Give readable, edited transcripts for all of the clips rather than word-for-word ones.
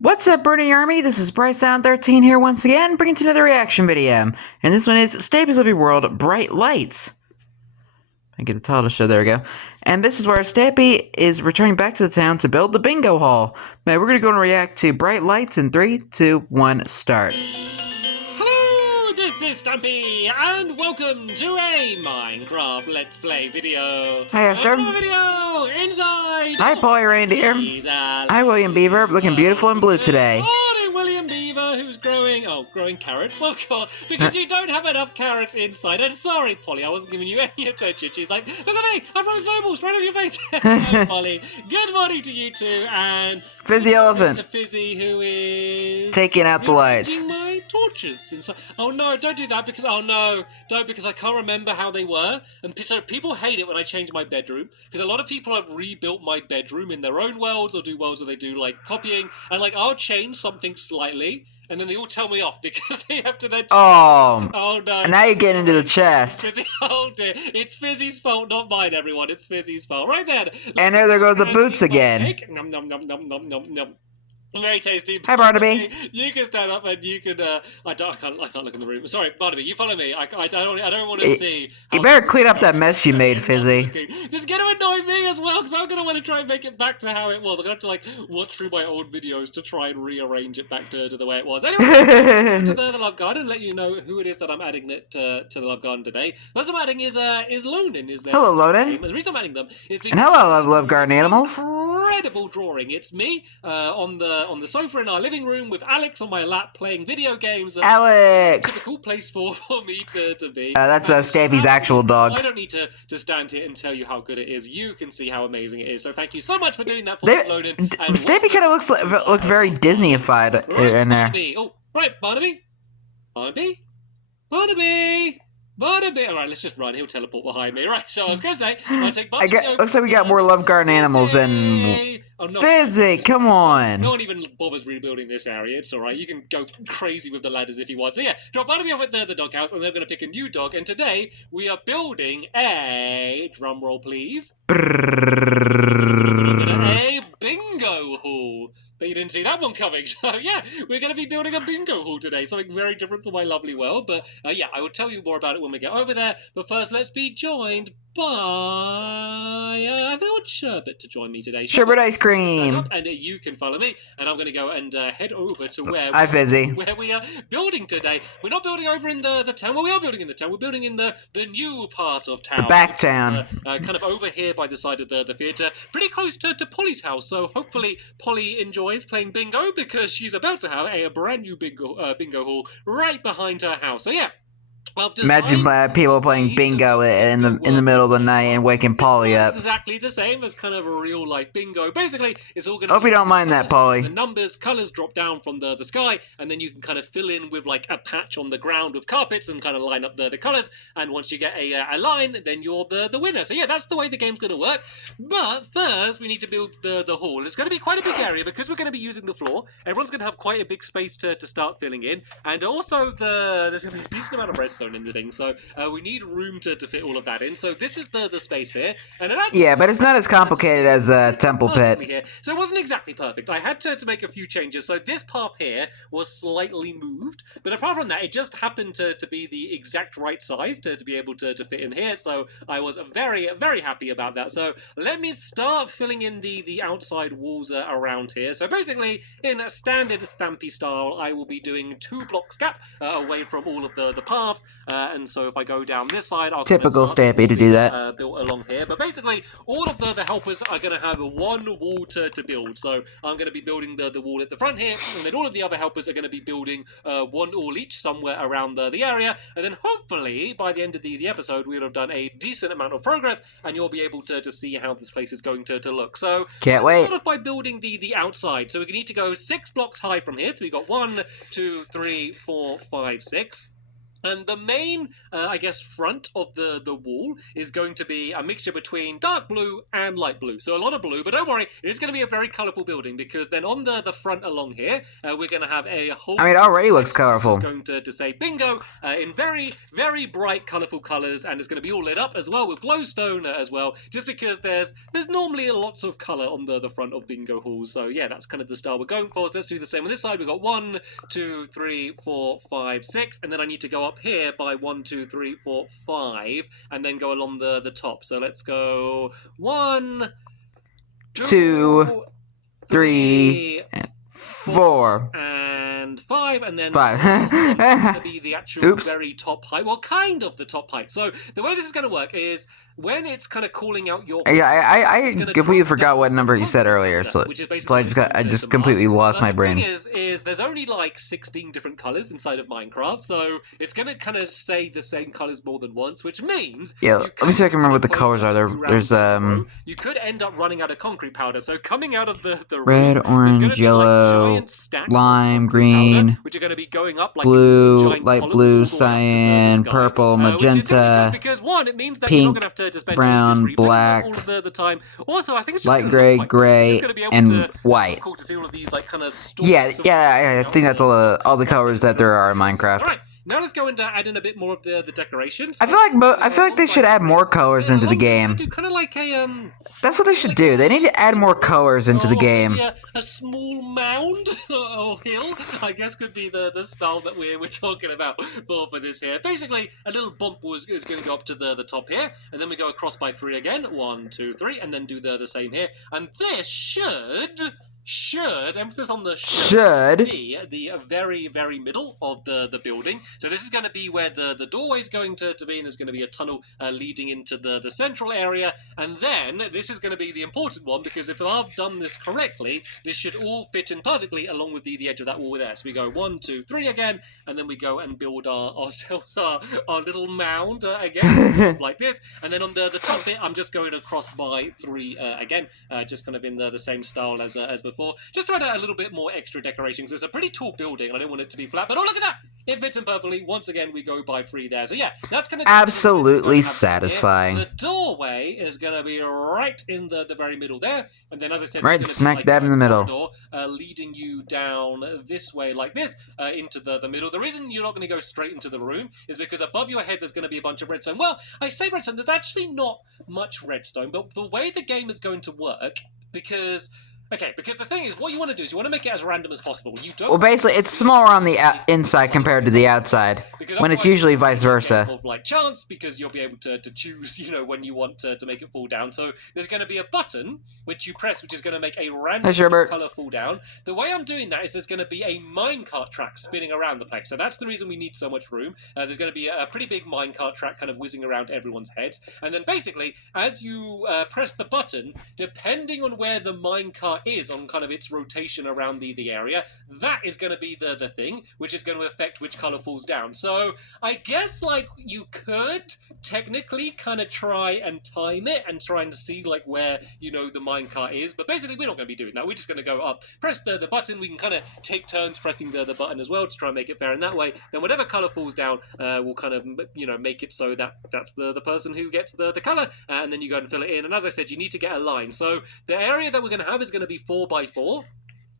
What's up, Bernie Army? This is BryceAllen13 here once again, bringing to another reaction video. And this one is Stampy's Living World Bright Lights. I get the title to show, there we go. And this is where Stampy is returning back to the town to build the bingo hall. Now, we're going to go and react to Bright Lights in 3, 2, 1, start. Hello, this is Stampy, and welcome to a Minecraft Let's Play video. Hi, Esther. Another video inside. Hi, Polly Reindeer. Hi, William Beaver, looking beautiful in blue today. Morning, William Beaver, who's growing carrots, of course, because you don't have enough carrots inside. And sorry, Polly, I wasn't giving you any attention. She's like, look at me, I've run snowballs right on your face. Hi, Polly. Good morning to you two, and Fizzy Elephant. to Fizzy, who is taking out the lights. my torches inside. Oh no, don't do that because because I can't remember how they were. And so people hate it when I change my bedroom, because a lot of people have rebuilt my bedroom in their own worlds or do worlds where they do like copying, and like I'll change something slightly and then they all tell me off because they have to then Oh no. And now you get into the chest. Fizzy, oh dear. It's Fizzy's fault, not mine, everyone. It's Fizzy's fault. Right there. And there go the boots again. Nom, nom, nom, nom, nom, nom, nom. Very tasty. Hi, Barnaby. You can stand up and you can. I can't look in the room. Sorry, Barnaby. You follow me. I don't want to see. You better clean up that mess you made, Fizzy. It's gonna annoy me as well because I'm gonna want to try and make it back to how it was. I'm gonna have to like watch through my old videos to try and rearrange it back to the way it was. Anyway, to the Love Garden, let you know who it is that I'm adding it to the Love Garden today. First I'm adding is Lonin. Is there? Hello, Lonin. And the reason I'm adding them is because And hello, Love Garden animals. Incredible drawing. It's me on the sofa in our living room with Alex on my lap playing video games. Alex! It's a cool place for me to be. That's Stampy's actual dog. I don't need to stand here and tell you how good it is. You can see how amazing it is. So thank you so much for doing that for me, Lonin. Stampy kind of looked very Disney-ified in there. Barnaby. Oh, right, Barnaby. Barnaby. Barnaby. Barnaby. All right, let's just run. He'll teleport behind me. Right, so I was going to say, I'll take Barnaby. Looks like we got more Love Garden animals than... Fizzy, come on. No one even bothers rebuilding this area. It's all right. You can go crazy with the ladders if you want. So yeah, drop Barnaby off at the doghouse, and they're going to pick a new dog. And today, we are building a... Drum roll, please. A bingo hall. But you didn't see that one coming. So yeah, we're going to be building a bingo hall today. Something very different from my lovely world. But yeah, I will tell you more about it when we get over there. But first, let's be joined by... I've got Sherbet to join me today. Sherbet ice cream. And you can follow me. And I'm going to go and head over to where we are building today. We're not building over in the town. Well, we are building in the town. We're building in the new part of town. The back town. Kind of over here by the side of the theatre. Pretty close to Polly's house. So hopefully Polly enjoys playing bingo because she's about to have a brand new bingo hall right behind her house. So yeah. Imagine people playing bingo in the middle of the night and waking Polly up. Exactly the same as kind of a real life bingo. Basically, it's all going to hope you don't mind that, Polly. The numbers, colours drop down from the sky, and then you can kind of fill in with like a patch on the ground with carpets and kind of line up the colours. And once you get a line, then you're the winner. So yeah, that's the way the game's going to work. But first, we need to build the hall. It's going to be quite a big area because we're going to be using the floor. Everyone's going to have quite a big space to start filling in, and also there's going to be a decent amount of redstone in the thing, so we need room to fit all of that in. So this is the space here, and yeah, but it's not as complicated as a temple pit. Here. So it wasn't exactly perfect. I had to make a few changes. So this path here was slightly moved, but apart from that, it just happened to be the exact right size to be able to fit in here. So I was very, very happy about that. So let me start filling in the outside walls around here. So basically, in a standard Stampy style, I will be doing 2 blocks gap away from all of the paths. And so if I go down this side, I'll typical Stampy to do that. Built along here. But basically, all of the helpers are going to have one wall to build. So I'm going to be building the wall at the front here, and then all of the other helpers are going to be building one all each somewhere around the area. And then hopefully, by the end of the episode, we'll have done a decent amount of progress, and you'll be able to see how this place is going to look. So can't wait. Start off by building the outside. So we need to go 6 blocks high from here. So we got 1, 2, 3, 4, 5, 6. And the main, I guess, front of the wall is going to be a mixture between dark blue and light blue. So a lot of blue, but don't worry, it's going to be a very colourful building, because then on the front along here, we're going to have a whole... I mean, it already looks colourful. It's going to say bingo in very, very bright, colourful colours, and it's going to be all lit up as well with glowstone as well, just because there's normally lots of colour on the front of bingo halls. So yeah, that's kind of the style we're going for. So let's do the same on this side. We've got 1, 2, 3, 4, 5, 6, and then I need to go up here by 1, 2, 3, 4, 5, and then go along the top. So let's go 1, 2, 3, 4, and 5, and then 5. going to be the actual very top height. Well, kind of the top height. So the way this is going to work is when it's kind of calling out your... Yeah, I completely forgot what number you said earlier, so I just completely lost my brain. The thing is there's only like 16 different colors inside of Minecraft, so it's going to kind of say the same colors more than once, which means... Yeah, let me see if I can remember what the colors are. There's You could end up running out of concrete powder, so coming out of the red, orange, yellow, lime, green, which are going to be going up like blue, giant light columns blue, all the way up to cyan, the sky, purple, which is magenta, good because one, it means that pink, you're not going to have to spend brown, ages refilling black, all of the time. Also, I think it's just light gonna gray, look quite cool. It's gray, just gonna be able and to white. Cool to see all of these like kind of Yeah, I think that's all the colors that there are in Minecraft. All right, now let's go and add in a bit more of the decorations. I feel like they should add more colors into the game. Do kind of like a That's what they should do. They need to add more colors into the game. A small mound or hill, I guess, could be the style that we're talking about for this here. Basically, a little bump is going to go up to the top here, and then we go across by 3 again. 1, 2, 3, and then do the same here. And this should, emphasis on the should be the very, very middle of the building. So this is going to be where the doorway is going to be, and there's going to be a tunnel leading into the central area. And then this is going to be the important one, because if I've done this correctly, this should all fit in perfectly along with the edge of that wall there. So we go 1, 2, 3 again, and then we go and build ourselves our little mound again, like this. And then on the top bit, I'm just going across by 3 again, just kind of in the same style as before. Just to add a little bit more extra decoration, because it's a pretty tall building. I don't want it to be flat, but oh, look at that! It fits in perfectly. Once again, we go by 3 there. So yeah, that's kind of absolutely satisfying. The doorway is going to be right in the very middle there, and then as I said, right smack dab in the middle, corridor, leading you down this way like this into the middle. The reason you're not going to go straight into the room is because above your head there's going to be a bunch of redstone. Well, I say redstone. There's actually not much redstone, but the way the game is going to work, because the thing is, what you want to do is you want to make it as random as possible. You don't. Well, basically, it's smaller on the inside compared to the outside, when it's usually vice versa. Of like chance, because you'll be able to choose, when you want to make it fall down. So there's going to be a button which you press, which is going to make a random color fall down. The way I'm doing that is there's going to be a minecart track spinning around the place. So that's the reason we need so much room. There's going to be a pretty big minecart track kind of whizzing around everyone's heads, and then basically as you press the button, depending on where the minecart is on kind of its rotation around the area, that is going to be the thing which is going to affect which color falls down. So I guess like you could technically kind of try and time it and try and see like where the minecart is, but basically we're not going to be doing that. We're just going to go up, press the button. We can kind of take turns pressing the button as well to try and make it fair, and that way then whatever color falls down will kind of make it so that that's the person who gets the color, and then you go and fill it in. And as I said, you need to get a line. So the area that we're going to have is going to be 4 by 4,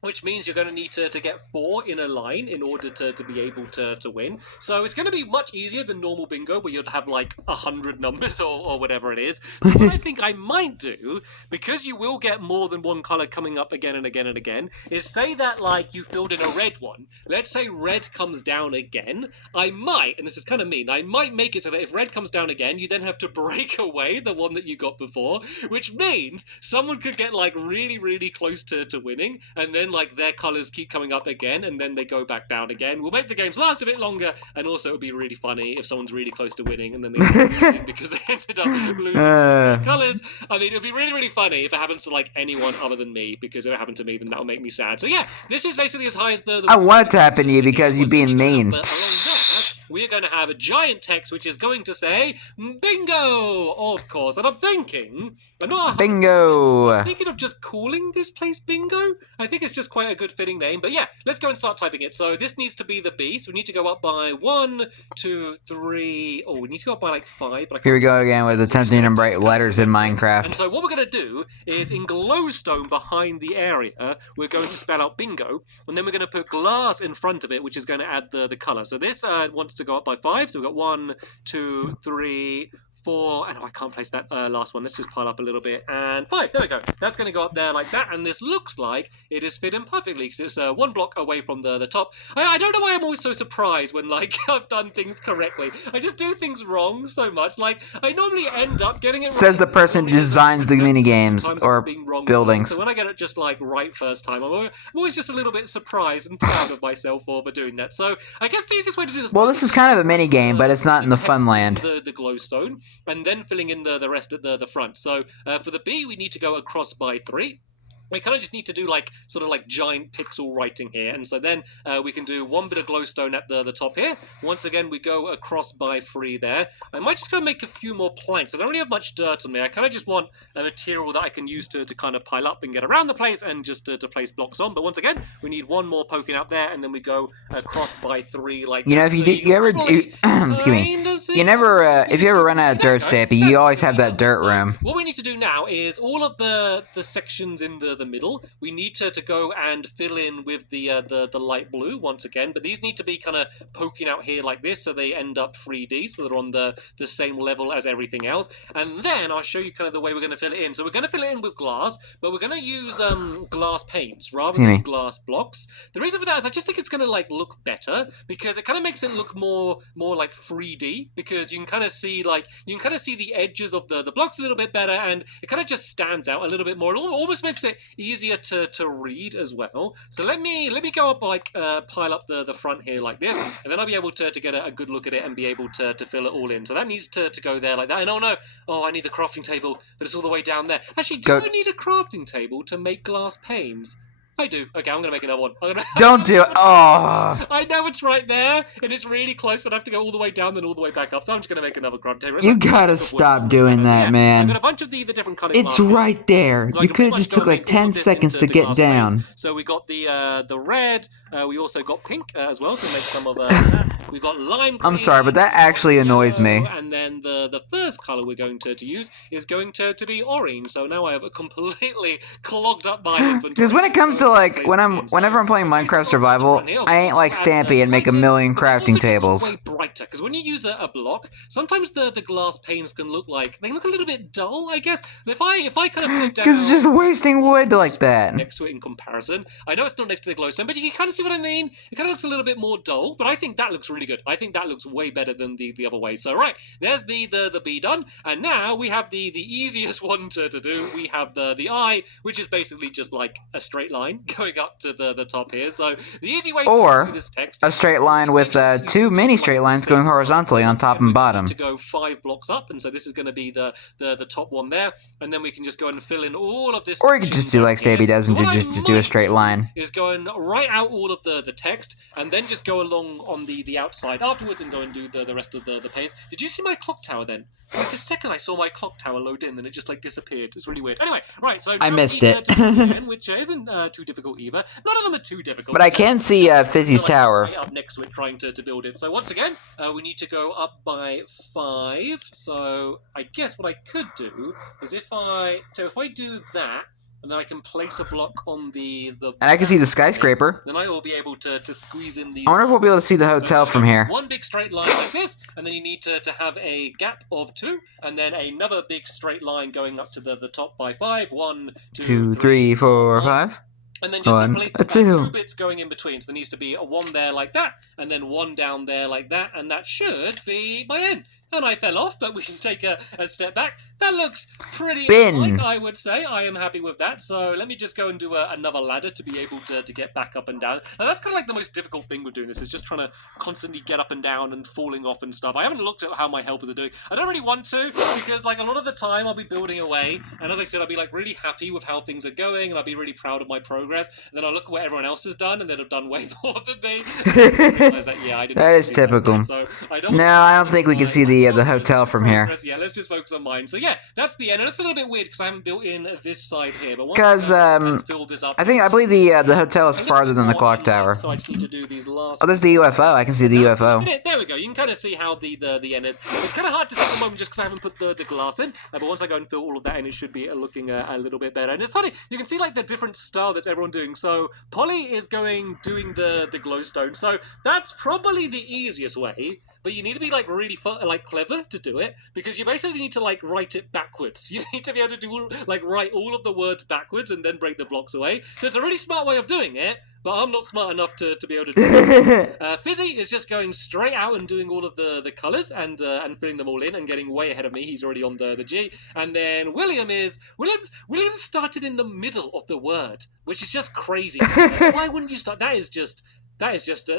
which means you're going to need to get 4 in a line in order to be able to win. So it's going to be much easier than normal bingo, where you'd have like 100 numbers or whatever it is. So what I think I might do, because you will get more than one color coming up again and again and again, is say that like you filled in a red one. Let's say red comes down again. I might, and this is kind of mean, I might make it so that if red comes down again, you then have to break away the one that you got before, which means someone could get like really, really close to winning, and then like their colors keep coming up again, and then they go back down again. We'll make the games last a bit longer, and also it would be really funny if someone's really close to winning and then they end up losing because they ended up losing their colors. I mean, it would be really, really funny if it happens to like anyone other than me, because if it happened to me, then that would make me sad. So yeah, this is basically as high as the I want it to happen to you because you're being mean. But along that, we are going to have a giant text which is going to say bingo, of course. And I'm thinking, Bingo. I'm thinking of just calling this place bingo. I think it's just quite a good fitting name. But yeah, let's go and start typing it. So this needs to be the B. So we need to go up by 1, 2, 3. Oh, we need to go up by like 5. But Here we go again with attempting to write letters in Minecraft. And so what we're going to do is in glowstone behind the area, we're going to spell out bingo. And then we're going to put glass in front of it, which is going to add the color. So this wants to go up by 5. So we've got 1, 2, 3, 4, and I can't place that last one. Let's just pile up a little bit. And 5. There we go. That's going to go up there like that. And this looks like it is fitting perfectly because it's 1 block away from the top. I don't know why I'm always so surprised when like I've done things correctly. I just do things wrong so much. Like I normally end up getting it Says right. the person who designs the mini games or buildings. So when I get it just like right first time, I'm always just a little bit surprised and proud of myself for doing that. So I guess the easiest way to do this. Well, this is kind of a mini game, but it's not in the fun land. The glowstone, and then filling in the rest at the front. So for the B, we need to go across by 3. We kind of just need to do like sort of like giant pixel writing here, and so then we can do 1 bit of glowstone at the top here. Once again, we go across by 3 there. I might just go make a few more planks. I don't really have much dirt on me. I kind of just want a material that I can use to kind of pile up and get around the place and just to place blocks on. But once again, we need 1 more poking out there, and then we go across by 3 like you know, that. if you ever do, excuse me, you never if you ever run out of dirt, Stampy, you always have that dirt room. What we need to do now is all of the sections in the middle, we need to go and fill in with the light blue once again, but these need to be kind of poking out here like this so they end up 3D, so they're on the same level as everything else. And then I'll show you kind of the way we're going to fill it in. So we're going to fill it in with glass, but we're going to use glass panes rather than glass blocks. The reason for that is I just think it's going to like look better because it kind of makes it look more like 3D, because you can kind of see the edges of the blocks a little bit better, and it kind of just stands out a little bit more. It almost makes it easier to read as well. So let me go up like pile up the front here like this, and then I'll be able to get a good look at it and be able to fill it all in. So that needs to go there like that. And I need the crafting table, but it's all the way down there. Actually, do I need a crafting table to make glass panes? I do. Okay, I'm going to make another one. Don't do it. Oh. I know it's right there, and it's really close, but I have to go all the way down and all the way back up, so I'm just going to make another crafting table. You gotta stop doing that, man. I've got a bunch of the different colored It's right there. You could have just took like 10 seconds to get down. So we got the red, we also got pink as well, so make some of that. We've got lime green. I'm sorry, but that actually annoys me. And then the first color we're going to use is going to be orange, so now I have a completely clogged up my inventory. Because when it comes to like whenever I'm playing Minecraft Survival, I ain't like Stampy and make a million crafting tables. Way brighter, because when you use a block, sometimes the glass panes can look like they look a little bit dull, I guess. And if I kind of put it down, because it's just wasting wood like that next to it in comparison. I know it's not next to the glowstone, but you can kind of see what I mean. It kind of looks a little bit more dull, but I think that looks really good. I think that looks way better than the other way. So right, there's the B done, and now we have the easiest one to do. We have the I, which is basically just like a straight line going up to the top here. So the easy way to do this text, a straight line with 2 mini straight lines going horizontally on top and bottom. To go 5 blocks up, and so this is going to be the top one there, and then we can just go and fill in all of this. Or you could just do like Stampy does and just do a straight line. Is going right out all of the text, and then just go along on the outside afterwards and go and do the rest of the page. Did you see my clock tower then? Like a second I saw my clock tower load in, and it just like disappeared. It's really weird. Anyway, right, so I missed it. Again, which isn't too difficult either. None of them are too difficult. But I can see Fizzy's tower. Right up next to it, trying to build it. So once again, we need to go up by 5. So I guess what I could do is if I do that, and then I can place a block on the and I can see the skyscraper. Then I will be able to squeeze in the. I wonder if we'll be able to see the hotel from here. One big straight line like this, and then you need to have a gap of 2, and then another big straight line going up to the top by 5. 1, 2, 3, 4, 5. And then just simply 2 bits going in between. So there needs to be a 1 there like that, and then 1 down there like that, and that should be my end. and I fell off, but we can take a step back. That looks pretty Bin. like, I would say. I am happy with that. So let me just go and do another ladder to be able to get back up and down. Now that's kind of like the most difficult thing with doing this, is just trying to constantly get up and down and falling off and stuff. I haven't looked at how my helpers are doing. I don't really want to, because like a lot of the time I'll be building away, and as I said, I'll be like really happy with how things are going, and I'll be really proud of my progress. And then I'll look at what everyone else has done, and then have done way more than me. That is typical. So I don't think we can see the hotel from here. Yeah, let's just focus on mine. So yeah, that's the end. It looks a little bit weird because I haven't built in this side here. But because I believe the hotel is farther than the clock tower. So I just need to do these last. Oh, there's the UFO. I can see the UFO. There we go. You can kind of see how the end is. It's kind of hard to see at the moment just because I haven't put the glass in. But once I go and fill all of that in, it should be looking a little bit better. And it's funny, you can see like the different style that's everyone doing. So Polly is doing the glowstone. So that's probably the easiest way. But you need to be like really clever to do it, because you basically need to like write it backwards. You need to be able to do write all of the words backwards and then break the blocks away. So it's a really smart way of doing it, but I'm not smart enough to be able to do it. Fizzy is just going straight out and doing all of the colours and filling them all in and getting way ahead of me. He's already on the G. And then Williams started in the middle of the word, which is just crazy. Why wouldn't you start? That is just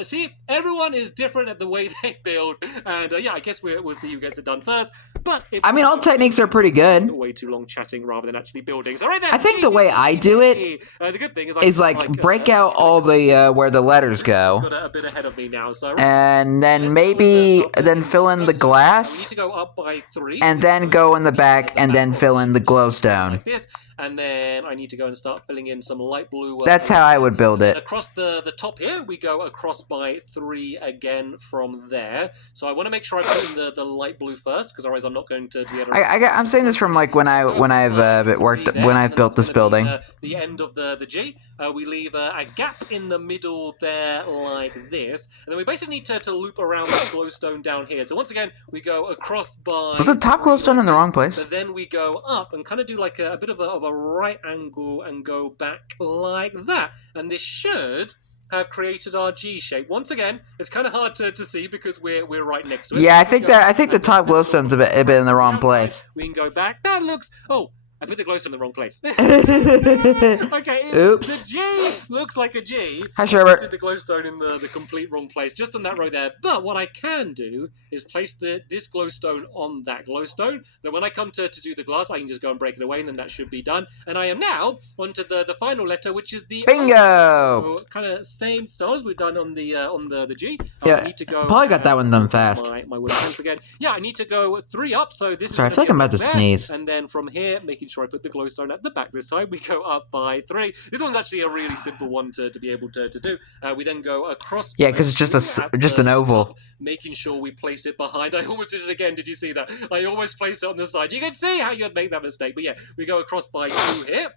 see, everyone is different at the way they build, and yeah, I guess we'll see who gets it done first. But I mean, all techniques are pretty good. Way too long chatting rather than actually building. So right there, I think the way I do it the good thing is break out all the where the letters go. Got a bit ahead of me now, so and then maybe fill in the glass. I need to go up by 3, and then go in the back and then fill in the glowstone. Like this. And then I need to go and start filling in some light blue. That's how I would build it. Across the top here, we go across by 3 again from there. So I want to make sure I put in the light blue first, because otherwise I'm not going to be able to... I'm saying this from when I've built this building. The end of the G. We leave a gap in the middle there like this. And then we basically need to loop around this glowstone down here. So once again, we go across by... Was the top glowstone in the wrong place? But then we go up and kind of do like a bit of a right angle and go back like that, and this should have created our G shape. Once again, it's kind of hard to see because we're right next to it. Yeah, I think the top glowstone's a bit in the wrong place. We can go back. That looks... Oh, I put the glowstone in the wrong place. Okay. Oops. The G looks like a G. Hi, Sherbert. I did the glowstone in the complete wrong place, just on that row there. But what I can do is place this glowstone on that glowstone. Then when I come to do the glass, I can just go and break it away, and then that should be done. And I am now onto the final letter, which is the bingo. So kind of same style as we've done on the G. Yeah, I need to go. Probably got that one done fast. My wooden hands again. Yeah, I need to go 3 up. So this. Sorry, I feel like I'm about to sneeze. And then from here, making sure I put the glowstone at the back this time, we go up by 3. This one's actually a really simple one to be able to do. We then go across. Yeah, because it's just an oval. Top, making sure we place it behind. I almost did it again. Did you see that? I almost placed it on the side. You can see how you'd make that mistake. But yeah, we go across by 2 here.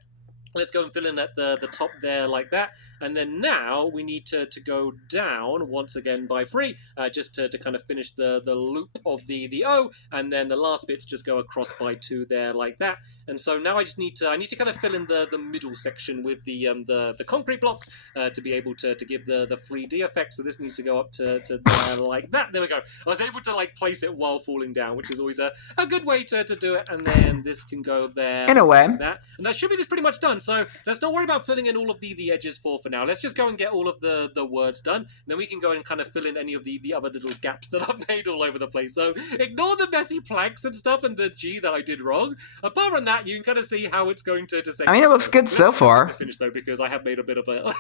Let's go and fill in at the top there like that. And then now we need to go down once again by 3, just to kind of finish the loop of the O. And then the last bits just go across by 2 there like that. And so now I need to kind of fill in the middle section with the concrete blocks to be able to give the 3D effect. So this needs to go up to there like that. There we go. I was able to place it while falling down, which is always a good way to do it. And then this can go there. In a way. Like that. And that should be this pretty much done. So let's not worry about filling in all of the edges for now. Let's just go and get all of the words done. And then we can go and kind of fill in any of the other little gaps that I've made all over the place. So ignore the messy planks and stuff and the G that I did wrong. Apart from that, you can kind of see how it's going to say. I mean, it looks good so far. Let's finish though, because I have made a bit of a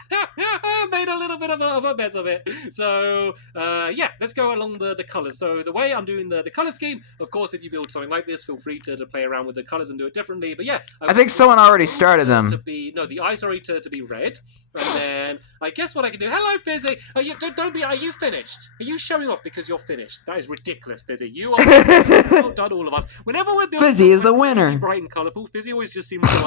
made a little bit of a mess of it. So yeah, let's go along the colours. So the way I'm doing the colour scheme, of course, if you build something like this, feel free to play around with the colours and do it differently. But yeah, I think someone already started them. The eyes are to be red, and then I guess what I can do. Hello, Fizzy. Are you Are you finished? Are you showing off because you're finished? That is ridiculous, Fizzy. You are outdone all of us. Whenever we're building, Fizzy is the winner. Bright and colourful. Fizzy always just seems to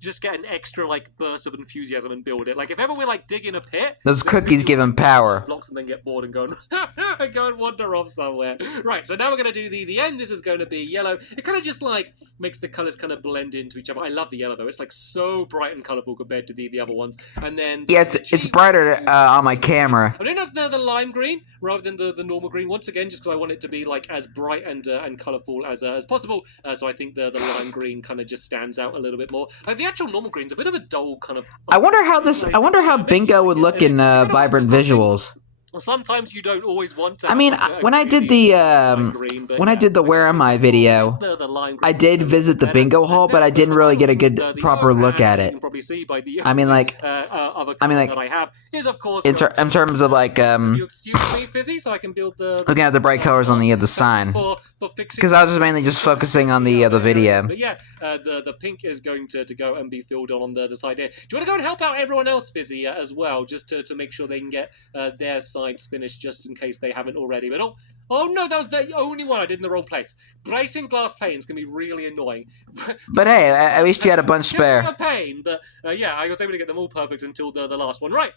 just get an extra like burst of enthusiasm and build it. Like if ever we're like digging a pit, Those cookies give him power. blocks and then get bored and go and go and wander off somewhere. Right, so now we're gonna do the end. This is going to be yellow. It kind of just like makes the colors kind of blend into each other. I love the yellow though. It's like so bright and colorful compared to the other ones. And then Yeah, it's brighter on my camera. I think that's the lime green rather than the normal green. Once again, just because I want it to be like as bright and colorful as possible. So I think the lime green kind of just stands out a little bit more. Like the actual normal green's a bit of a dull kind of. I wonder how Bingo would look in vibrant visuals. Well, sometimes you don't always want to. I mean, when I did the Where Am I video, I did visit the bingo hall, but I didn't really get a good proper look at it. I mean, like, that I have is of course in terms of like you excuse me, Fizzy, so I can build the looking at the bright colors on the other sign. Because I was just mainly just focusing on the video. But yeah, the pink is going to go and be filled on the side here. Do you want to go and help out everyone else, Fizzy, as well, just to make sure they can get their sides finished, just in case they haven't already? But oh no, that was the only one I did in the wrong place. Placing glass panes can be really annoying. But hey, at least you had a bunch spare. A pain, but yeah, I was able to get them all perfect until the last one. Right.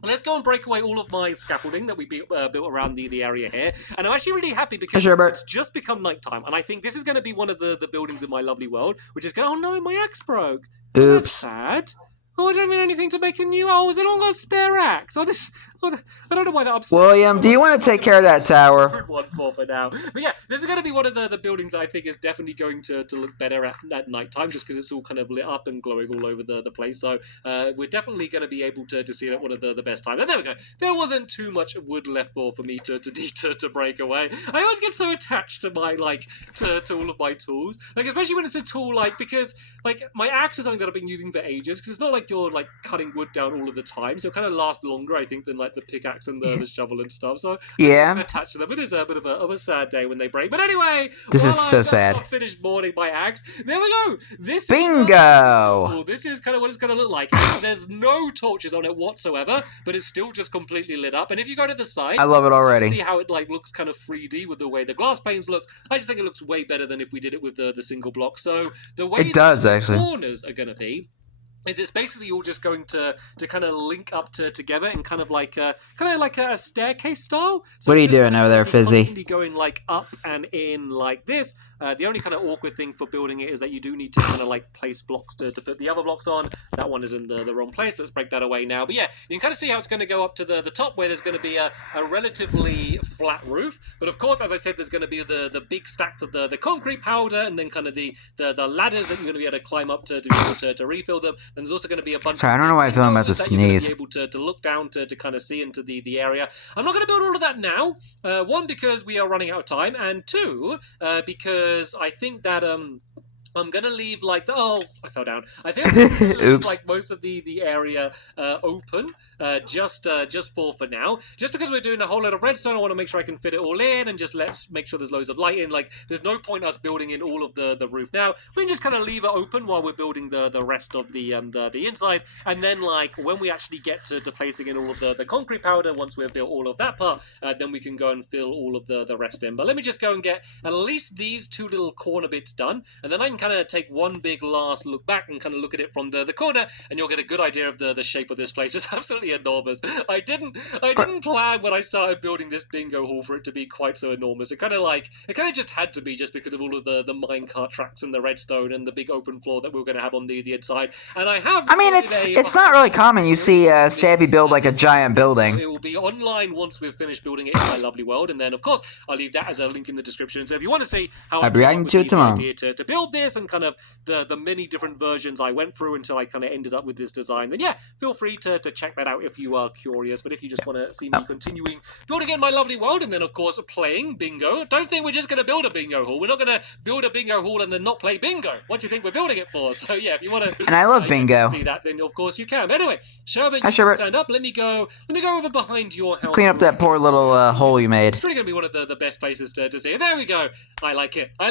Let's go and break away all of my scaffolding that we built around the area here. And I'm actually really happy because it's just become nighttime. And I think this is going to be one of the buildings in my lovely world, which is going, oh no, my axe broke. Oops. Oh, that's sad. Oh, I don't mean anything to make a new. Oh, has it all got a spare axe? I don't know why that upset. William, do you want to take care of that tower? One for now. But yeah, this is going to be one of the buildings that I think is definitely going to look better at night time, just because it's all kind of lit up and glowing all over the place. So we're definitely going to be able to see it at one of the best times. And there we go. There wasn't too much wood left for me to break away. I always get so attached to my to all of my tools, like especially when it's a tool because my axe is something that I've been using for ages, because it's not like you're like cutting wood down all of the time, so it kind of lasts longer, I think, than like the pickaxe and the shovel and stuff. So yeah, I'm attached to them. It is a bit of a sad day when they break. But anyway, this is so sad. I've finished boarding my axe. There we go. Bingo. This is kind of what it's going to look like. There's no torches on it whatsoever, but it's still just completely lit up. And if you go to the side, I love it already. See how it like looks kind of 3D with the way the glass panes look. I just think it looks way better than if we did it with the single block. So the way it does the actually corners are going to be is it's basically all just going to kind of link up together in kind of like a staircase style. So what are you doing over there, Fizzy? Constantly going like up and in like this. The only kind of awkward thing for building it is that you do need to kind of like place blocks to put the other blocks on. That one is in the wrong place. Let's break that away now. But yeah, you can kind of see how it's going to go up to the top, where there's going to be a relatively flat roof. But of course, as I said, there's going to be the big stacks of the concrete powder, and then kind of the ladders that you're going to be able to climb up to be able to refill them. And there's also going to be a bunch. Sorry, I don't know why I feel I'm about to sneeze. You're going to be able to look down to kind of see into the area. I'm not going to build all of that now. One, because we are running out of time, and two, because I think that I'm gonna leave I fell down. I think I'm gonna leave like most of the area open, just for now. Just because we're doing a whole lot of redstone, I want to make sure I can fit it all in, and just let's make sure there's loads of light in. Like, there's no point us building in all of the roof now. We can just kind of leave it open while we're building the rest of the inside, and then like when we actually get to placing in all of the concrete powder, once we've built all of that part, then we can go and fill all of the rest in. But let me just go and get at least these two little corner bits done, and then I can kind of take one big last look back and kind of look at it from the corner, and you'll get a good idea of the shape of this place. It's absolutely enormous. I didn't plan when I started building this bingo hall for it to be quite so enormous. It kind of just had to be, just because of all of the minecart tracks and the redstone and the big open floor that we were going to have on the inside. And I mean, it's not really common. You see Stampy build like a giant building. So it will be online once we've finished building it in my lovely world, and then of course I'll leave that as a link in the description. So if you want to see how I came up with the idea to build this, and kind of the many different versions I went through until I kind of ended up with this design, then yeah, feel free to check that out if you are curious. But if you just want to see me continuing building in my lovely world, and then of course playing bingo, don't think we're just going to build a bingo hall. We're not going to build a bingo hall and then not play bingo. What do you think we're building it for? So yeah, if you want to, and I love bingo, see that, then of course you can. But anyway, Sherbert, you can stand up. Let me go over behind your house. Clean up that poor little hole you made. It's really going to be one of the best places to see it. There we go. I like it. I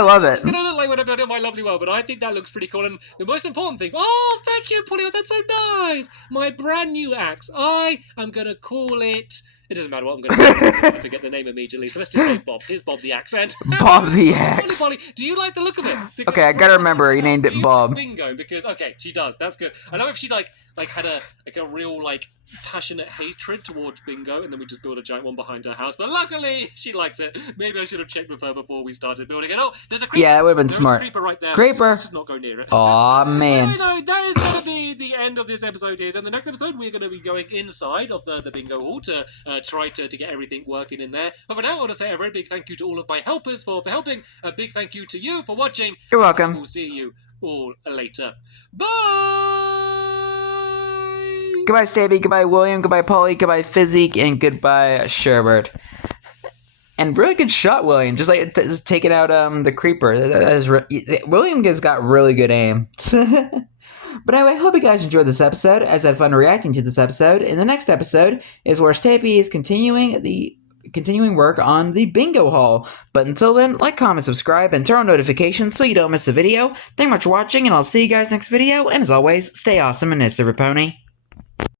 love it. It's going to look like when I build it in my lovely world, but I think that looks pretty cool. And the most important thing, oh, thank you, Polly, that's so nice. My brand new axe. I am going to call it It doesn't matter what I'm going to do. I'm going to forget the name immediately. So let's just say Bob. Here's Bob the accent. Bob the Polly, Axe. Polly, do you like the look of it? Because Okay, I gotta remember, you named it Bob. Bingo, because okay, she does. That's good. I know if she like had a real like passionate hatred towards Bingo, and then we just build a giant one behind her house. But luckily, she likes it. Maybe I should have checked with her before we started building it. Oh, there's a creeper. Yeah, that would have been There's smart. a creeper right there. Creeper. Let's just not go near it. Aw, man. Anyway, that is going to be the end of this episode. And the next episode, we're going to be going inside of the Bingo Hall to try to get everything working in there. But for now, I want to say a very big thank you to all of my helpers for helping. A big thank you to you for watching. You're welcome. We'll see you all later. Bye! Goodbye, Stampy. Goodbye, William. Goodbye, Polly. Goodbye, Physique. And goodbye, Sherbert. And really good shot, William. Just like just taking out the creeper. William has got really good aim. But anyway, I hope you guys enjoyed this episode, as I had fun reacting to this episode. In the next episode is where Stampy is continuing work on the Bingo Hall. But until then, like, comment, subscribe, and turn on notifications so you don't miss a video. Thank you much for watching, and I'll see you guys next video. And as always, stay awesome and nice, Silver Pony.